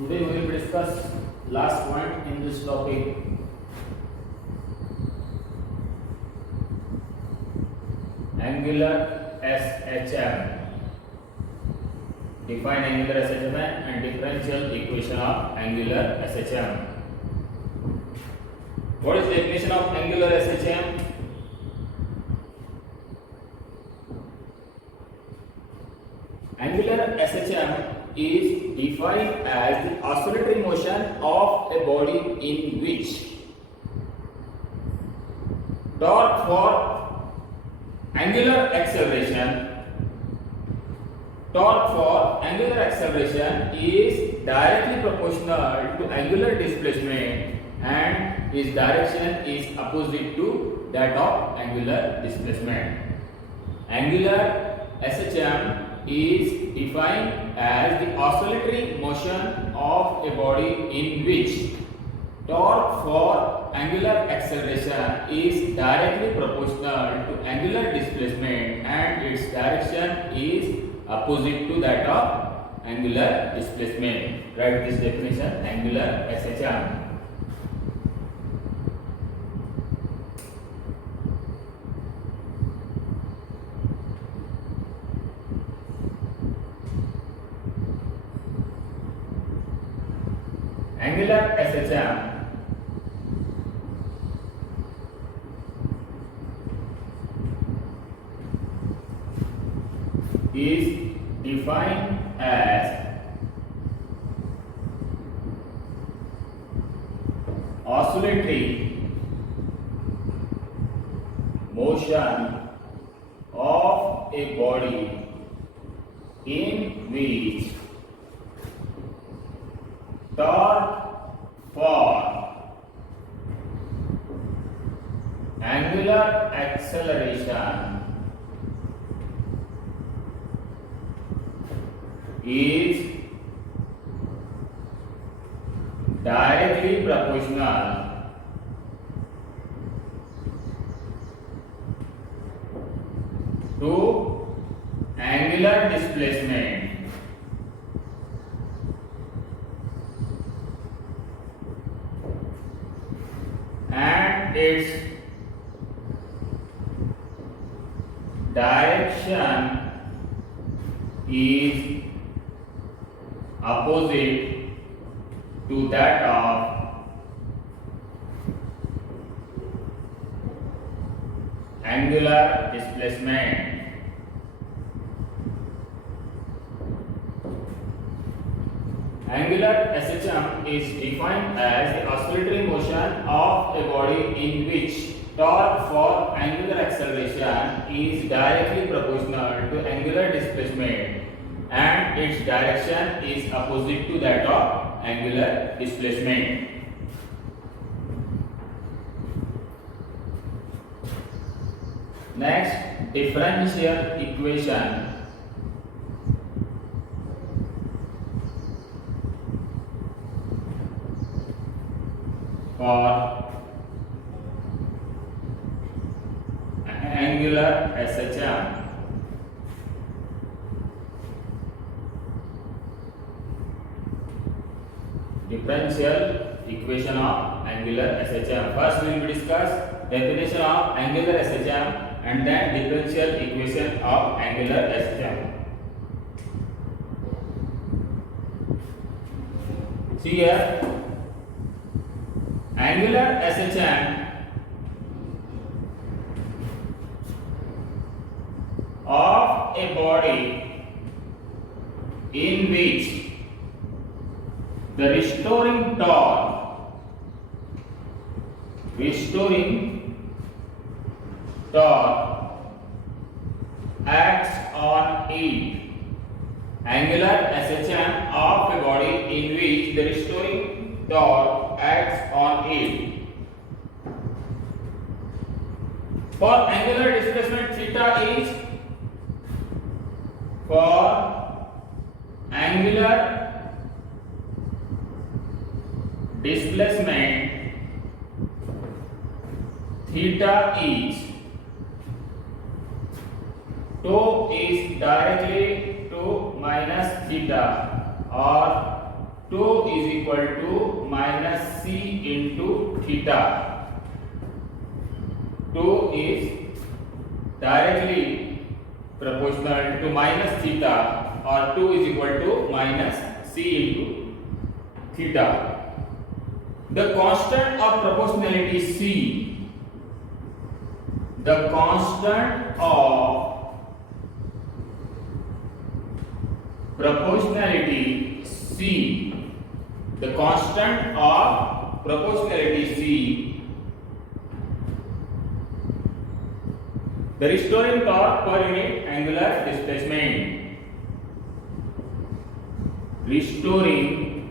Today we will discuss last point in this topic. Angular SHM. Define angular SHM and differential equation of angular SHM. What is the definition of angular SHM? Angular SHM is defined as the oscillatory motion of a body in which torque for angular acceleration is directly proportional to angular displacement and its direction is opposite to that of angular displacement. Angular SHM is defined as the oscillatory motion of a body in which torque for angular acceleration is directly proportional to angular displacement and its direction is opposite to that of angular displacement. Write this definition: angular SHM. Angular SHM is defined as oscillatory motion of a body in which torque for angular acceleration is directly proportional to angular displacement and its direction is opposite to that of angular displacement. Angular SHM is defined as the oscillatory motion of a body in which torque for angular acceleration is directly proportional to angular displacement and its direction is opposite to that of angular displacement. Next, differential equation. For angular SHM. Differential equation of angular SHM. First we will discuss definition of angular SHM and then differential equation of angular SHM. See here, angular SHM of a body in which the restoring torque acts on it. Angular SHM of a body in which the restoring torque acts on it. For angular displacement, theta is for angular displacement, theta is tau is directly to minus theta or tau is equal to minus c into theta. Tau is directly proportional to minus theta, or tau is equal to minus c into theta. The constant of proportionality c, the constant of proportionality c, the constant of proportionality c, the restoring torque per unit angular displacement, restoring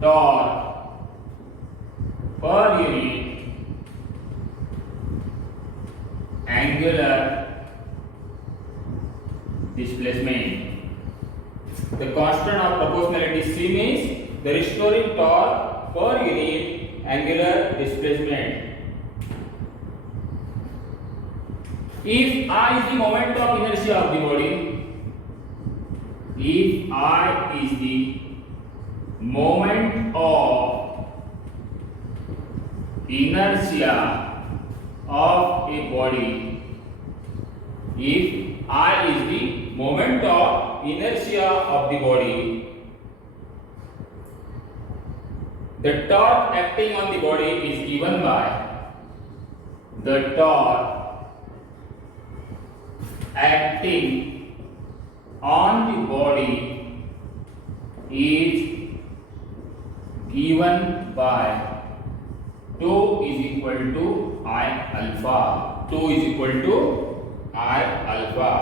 torque per unit angular displacement. The constant of proportionality c means the restoring torque per unit angular displacement. If I is the moment of inertia of the body, if I is the moment of inertia of a body, if I is the moment of inertia of the body, the torque acting on the body is given by the torque acting on the body is given by tau is equal to I alpha. Tau is equal to I alpha,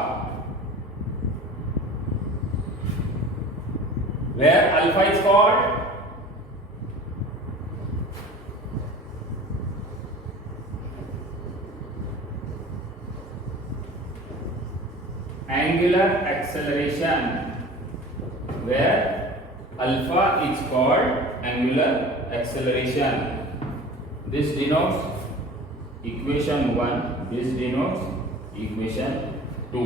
where alpha is called angular acceleration, where alpha is called angular acceleration. This denotes equation 1, this denotes equation 2,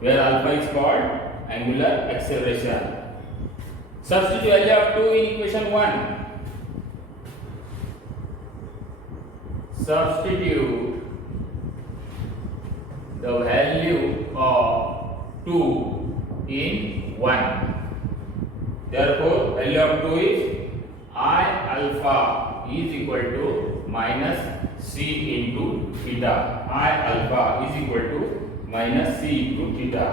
where alpha is called angular acceleration. Substitute value of 2 in equation 1. Substitute the value of 2 in 1. Therefore, value of 2 is I alpha is equal to minus c into theta. I alpha is equal to minus c into theta.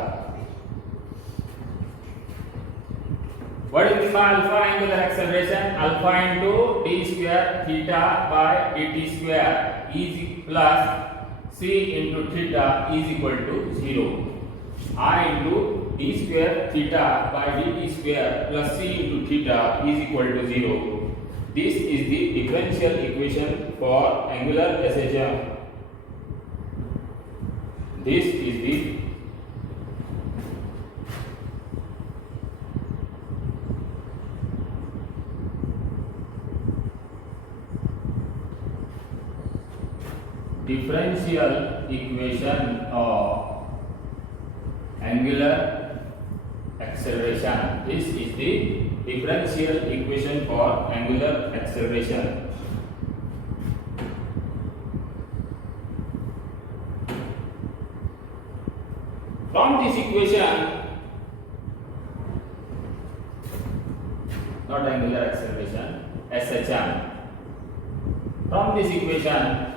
What is the alpha angular acceleration? Alpha into d square theta by dt square is plus c into theta is equal to 0. I into d square theta by dt square plus c into theta is equal to 0. This is the differential equation for angular acceleration. This is the differential equation of angular acceleration. This is the differential equation for angular acceleration. From this equation, not angular acceleration, SHM. From this equation,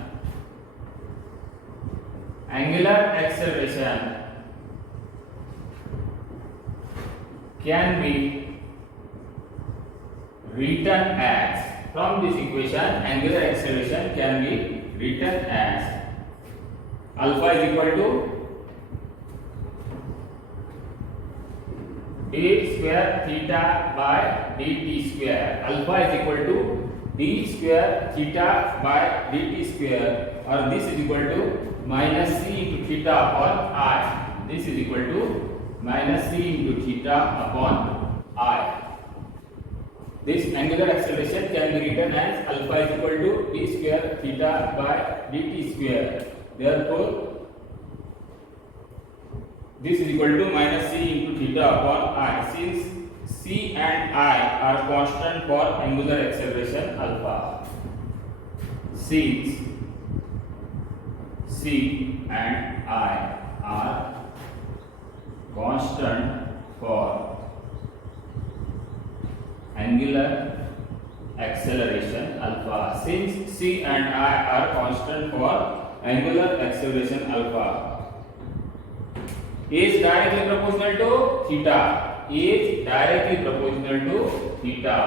angular acceleration can be written as, from this equation angular acceleration can be written as alpha is equal to d square theta by dt square. Alpha is equal to d square theta by dt square, or this is equal to minus c into theta upon I. This is equal to minus c into theta upon I. This angular acceleration can be written as alpha is equal to d square theta by dt square. Therefore, this is equal to minus c into theta upon I, since c and I are constant for angular acceleration alpha. Since c and I are constant for angular acceleration alpha. Since c and I are constant for angular acceleration alpha, is directly proportional to theta. Is directly proportional to theta.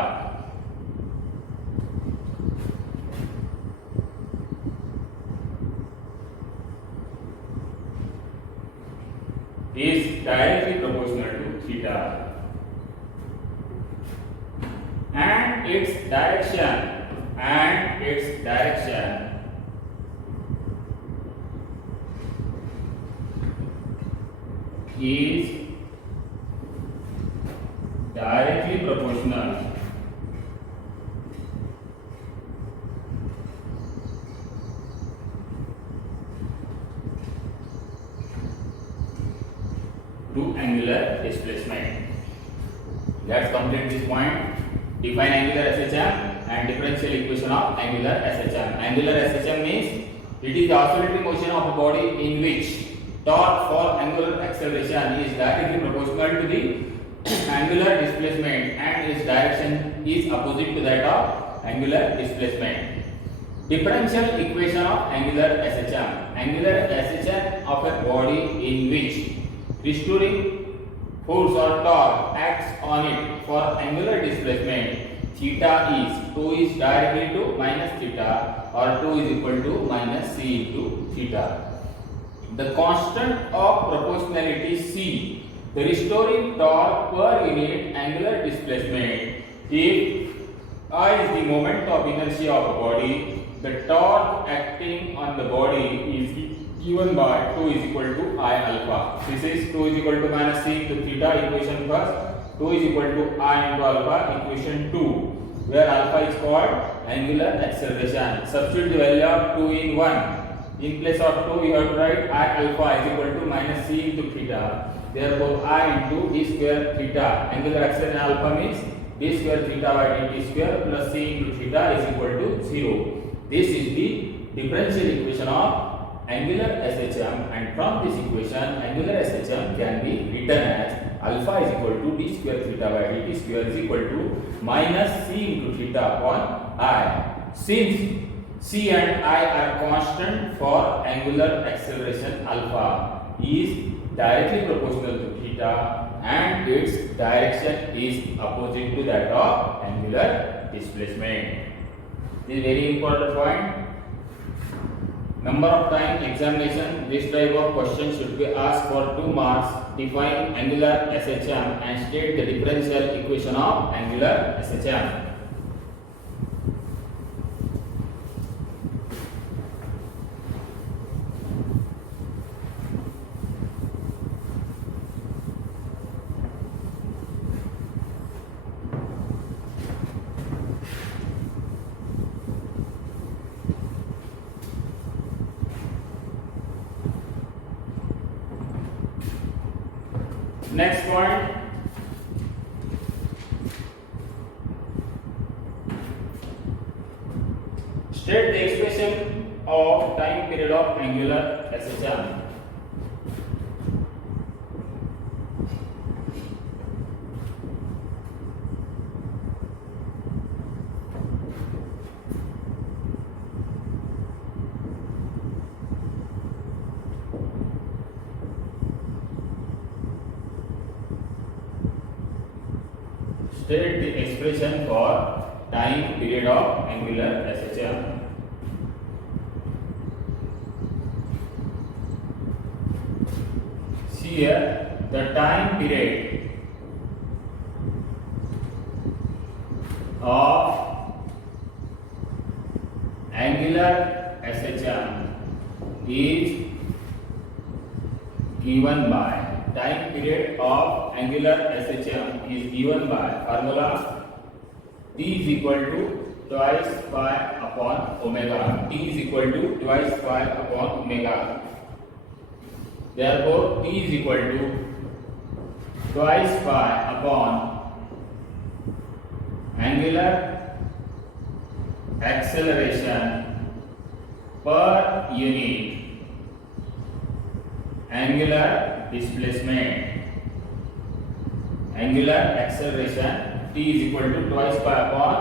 Is directly proportional to theta. And its direction is directly proportional to angular displacement. Let's complete this point. Define angular SHM and differential equation of angular SHM. Angular SHM means it is the oscillatory motion of a body in which torque for angular acceleration is directly proportional to the angular displacement and its direction is opposite to that of angular displacement. Differential equation of angular SHM. Angular SHM of a body in which restoring force or torque acts on it for angular displacement. Theta is 2 is directly to minus theta, or 2 is equal to minus c into theta. The constant of proportionality c, the restoring torque per unit angular displacement. If I is the moment of inertia of a body, the torque acting on the body is given by 2 is equal to I alpha. This is 2 is equal to minus c into theta equation first. 2 is equal to I into alpha equation 2, where alpha is called angular acceleration. Substitute the value of 2 in 1. In place of 2 we have to write I alpha is equal to minus c into theta. Therefore I into d square theta. Angular acceleration alpha means d square theta by dt square plus c into theta is equal to 0. This is the differential equation of angular SHM, and from this equation angular SHM can be written as alpha is equal to d square theta by dt square is equal to minus c into theta upon I. Since c and I are constant for angular acceleration alpha, is directly proportional to theta and its direction is opposite to that of angular displacement. This is very important point. Number of time examination, this type of question should be asked for 2 marks. Define angular SHM and state the differential equation of angular SHM. Next point, state the expression of time period of angular SHM. State the expression for time period of angular SHM. See here, the time period of angular SHM is given by time period of angular SHM is given by formula T is equal to twice pi upon omega. T is equal to twice pi upon omega. Therefore T is equal to twice pi upon angular acceleration per unit angular displacement. Angular acceleration T is equal to twice pi upon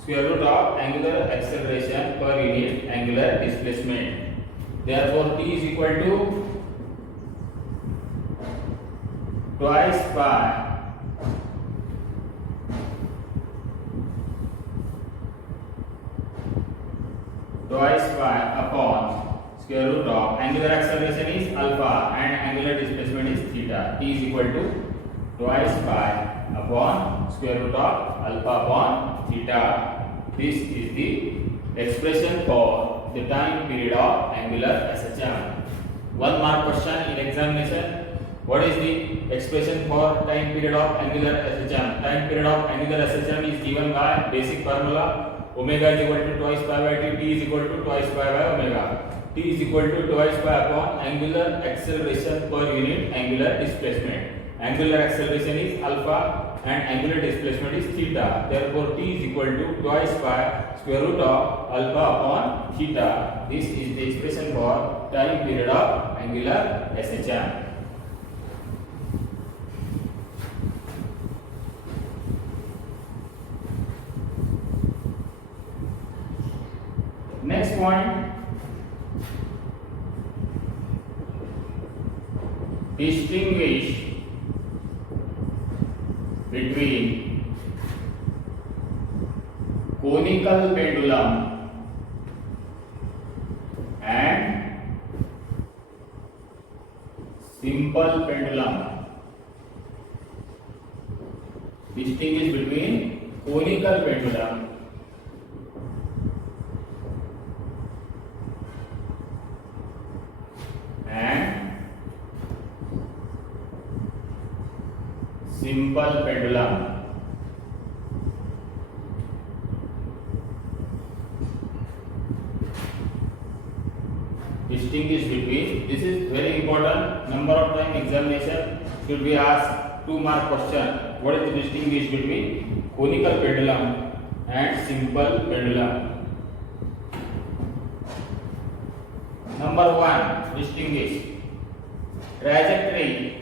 square root of angular acceleration per unit angular displacement. Therefore T is equal to twice pi upon square root of angular acceleration is alpha and angular displacement is theta. T is equal to twice pi upon square root of alpha upon theta. This is the expression for the time period of angular SHM. 1 mark question in examination. What is the expression for time period of angular SHM? Time period of angular SHM is given by basic formula omega is equal to twice pi by t. T is equal to twice pi by omega. T is equal to twice pi upon angular acceleration per unit angular displacement. Angular acceleration is alpha and angular displacement is theta. Therefore T is equal to twice pi square root of alpha upon theta. This is the expression for time period of angular SHM. Next point, distinguish between conical pendulum and simple pendulum. Distinguish between conical pendulum and simple pendulum. Distinguish between, this is very important. Number of time examination should be asked 2 mark question. What is the distinguish between conical pendulum and simple pendulum? Number 1, distinguish trajectory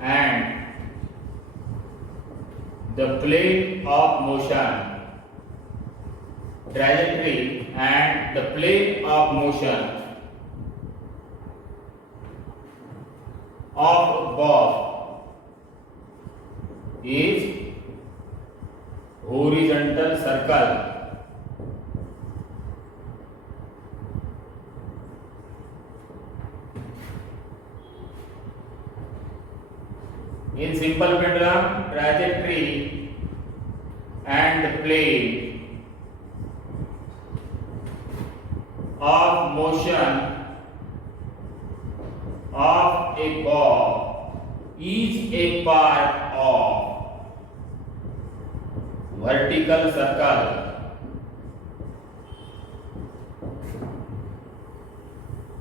and the plane of motion. Trajectory and the plane of motion of bob is horizontal circle. In simple pendulum, trajectory and the plane of motion of a bob is a part of vertical circle.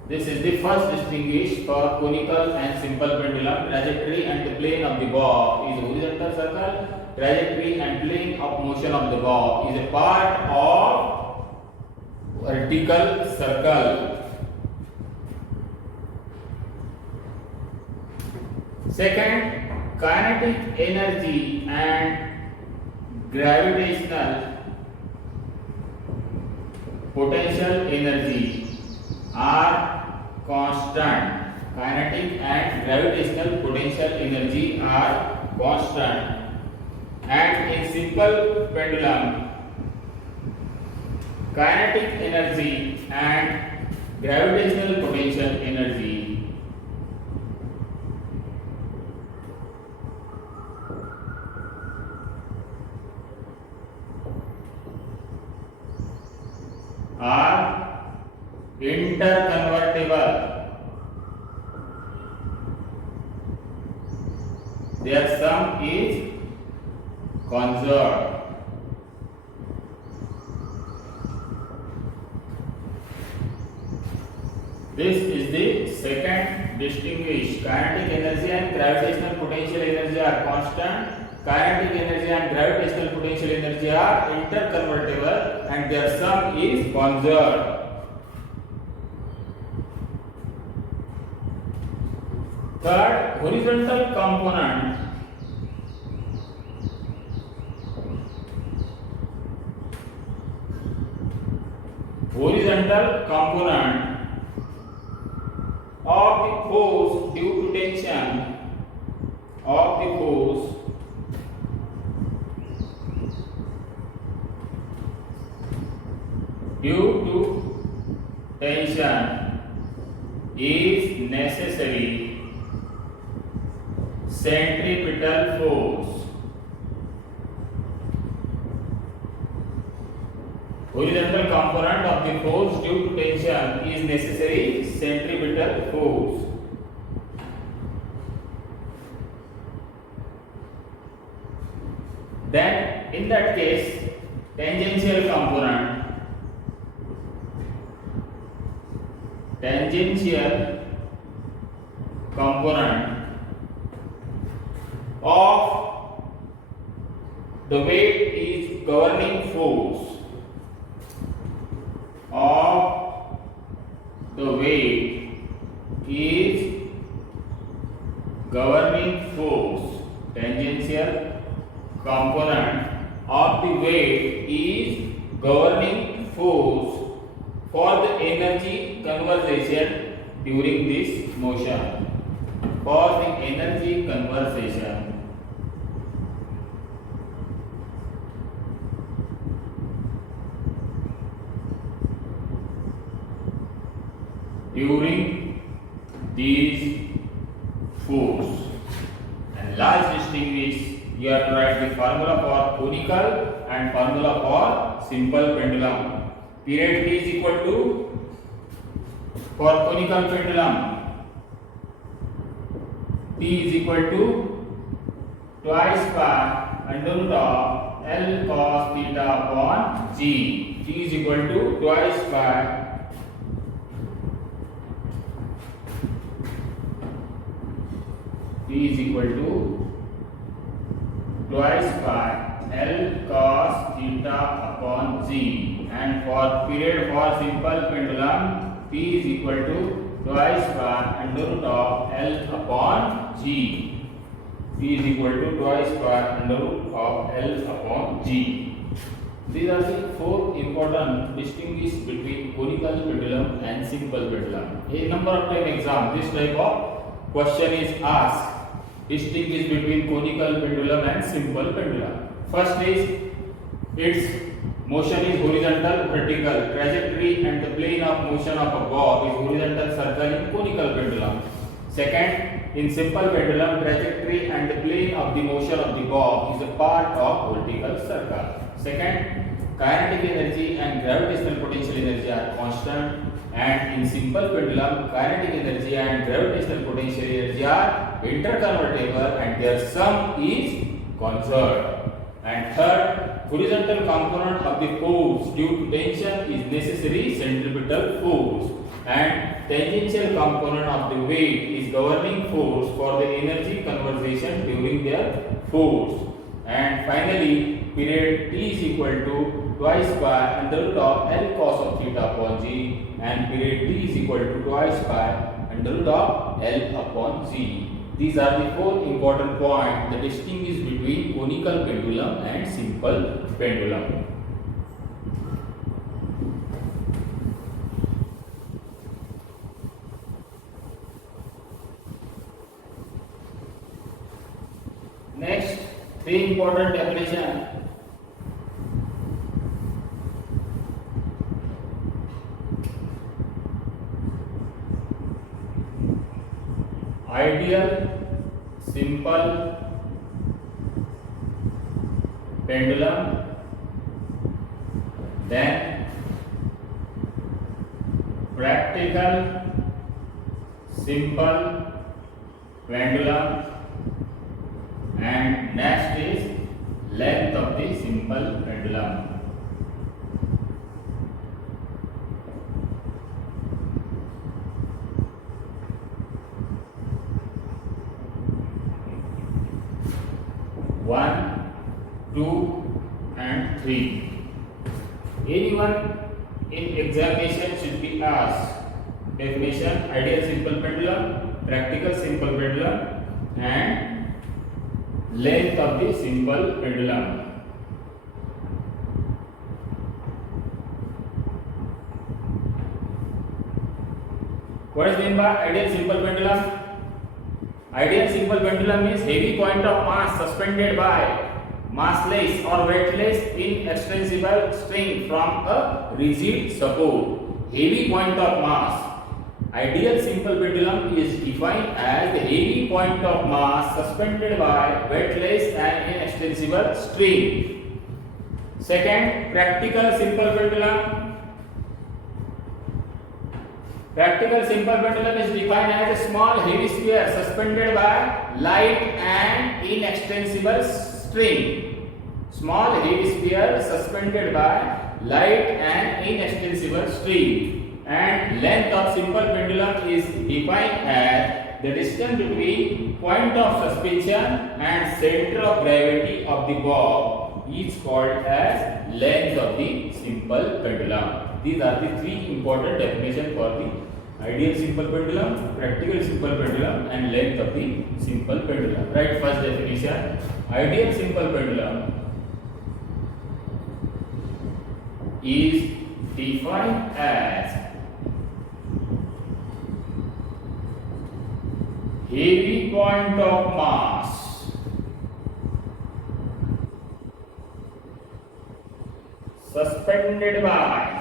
This is the first distinguish for conical and simple pendulum. Trajectory and the plane of the bob is horizontal circle. Trajectory and plane of motion of the bob is a part of vertical circle. Second, kinetic energy and gravitational potential energy are constant. Kinetic and gravitational potential energy are constant. And in simple pendulum, kinetic energy and gravitational potential energy are interconvertible. Their sum is conserved. This is distinguish. Kinetic energy and gravitational potential energy are constant. Kinetic energy and gravitational potential energy are interconvertible and their sum is conserved. Third, horizontal component. Horizontal component of the force due to tension of the force due to tension is necessary centripetal force. Horizontal component of the force due to tension is necessary centripetal force. Then in that case, tangential component of the weight is governing force of the weight is governing force. Tangential component of the weight is governing force for the energy conservation during this motion. For the energy conservation during these force. And last distinguish, you have to write the formula for conical and formula for simple pendulum. Period T is equal to, for conical pendulum, T is equal to twice pi under root of L cos theta upon G. T is equal to twice pi T is equal to twice pi L cos theta upon G, and for period for simple pendulum T is equal to twice pi under root of L upon G. T is equal to twice pi under root of L upon G. These are the four important distinguish between conical pendulum and simple pendulum. A number of time exam this type of question is asked. Distinguish between conical pendulum and simple pendulum. First is its motion is horizontal, vertical trajectory, and the plane of motion of a bob is horizontal circle in conical pendulum. Second, in simple pendulum, trajectory and the plane of the motion of the bob is a part of vertical circle. Second, kinetic energy and gravitational potential energy are constant, and in simple pendulum, kinetic energy and gravitational potential energy are interconvertible and their sum is conserved. And third, horizontal component of the force due to tension is necessary centripetal force, and tangential component of the weight is governing force for the energy conservation during their force. And finally, period T is equal to twice pi under root of L cos of theta upon G, and period T is equal to twice pi under root of L upon G. These are the four important points that distinguish between conical pendulum and simple pendulum. Next, three important definitions. Ideal simple pendulum, then practical simple pendulum, and next is length of the simple pendulum. 1, 2 and 3. Anyone in examination should be asked definition, ideal simple pendulum, practical simple pendulum and length of the simple pendulum. What is meant by ideal simple pendulum? Ideal simple pendulum is heavy point of mass suspended by massless or weightless inextensible string from a rigid support. Heavy point of mass. Ideal simple pendulum is defined as the heavy point of mass suspended by weightless and inextensible string. Second, practical simple pendulum. Practical simple pendulum is defined as a small heavy sphere suspended by light and inextensible string. Small heavy sphere suspended by light and inextensible string. And length of simple pendulum is defined as the distance between point of suspension and center of gravity of the bob is called as length of the simple pendulum. These are the three important definitions for the ideal simple pendulum, practical simple pendulum and length of the simple pendulum. Right, first definition. Ideal simple pendulum is defined as heavy point of mass suspended by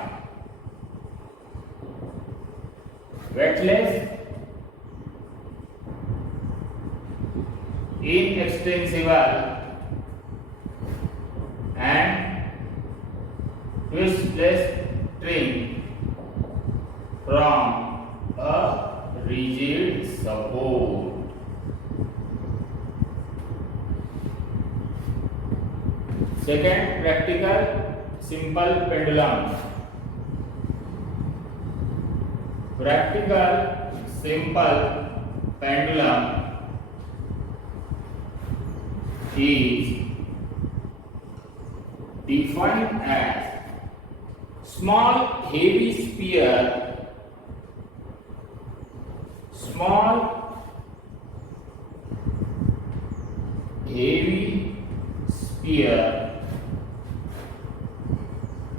weightless, inextensible and twistless string from a rigid support. Second, practical simple pendulum. Practical simple pendulum is defined as small heavy sphere,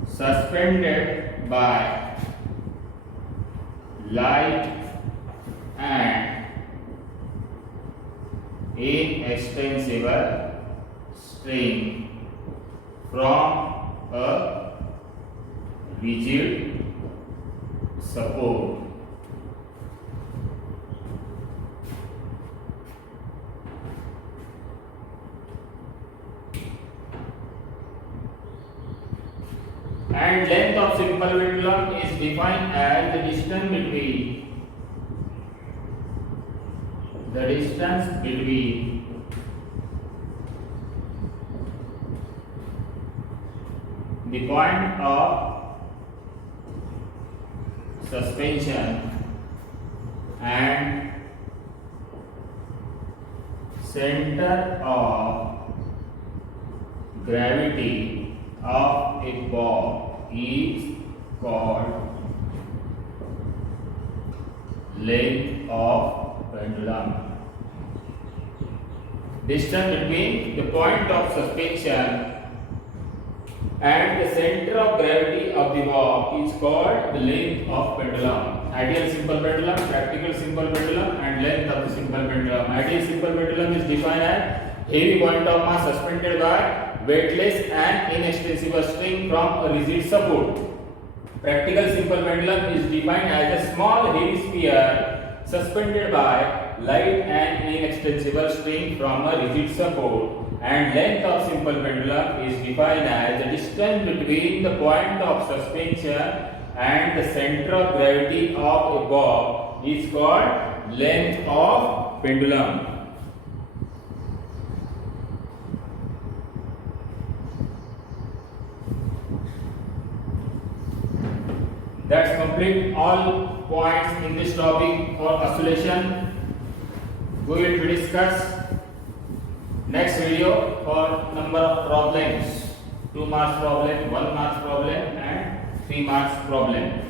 suspended by light and inextensible string from a rigid support. And length of simple pendulum is defined as the distance between the point of suspension and center of gravity of a bob is called length of pendulum. Distance between the point of suspension and the center of gravity of the bob is called the length of pendulum. Ideal simple pendulum, practical simple pendulum and length of the simple pendulum. Ideal simple pendulum is defined as heavy point of mass suspended by weightless and inextensible string from a rigid support. Practical simple pendulum is defined as a small heavy sphere suspended by light and inextensible string from a rigid support. And length of simple pendulum is defined as the distance between the point of suspension and the center of gravity of a bob is called length of pendulum. That's complete all points in this topic for oscillation. We will discuss Next video for number of problems, 2 marks problem, 1 marks problem and 3 marks problem.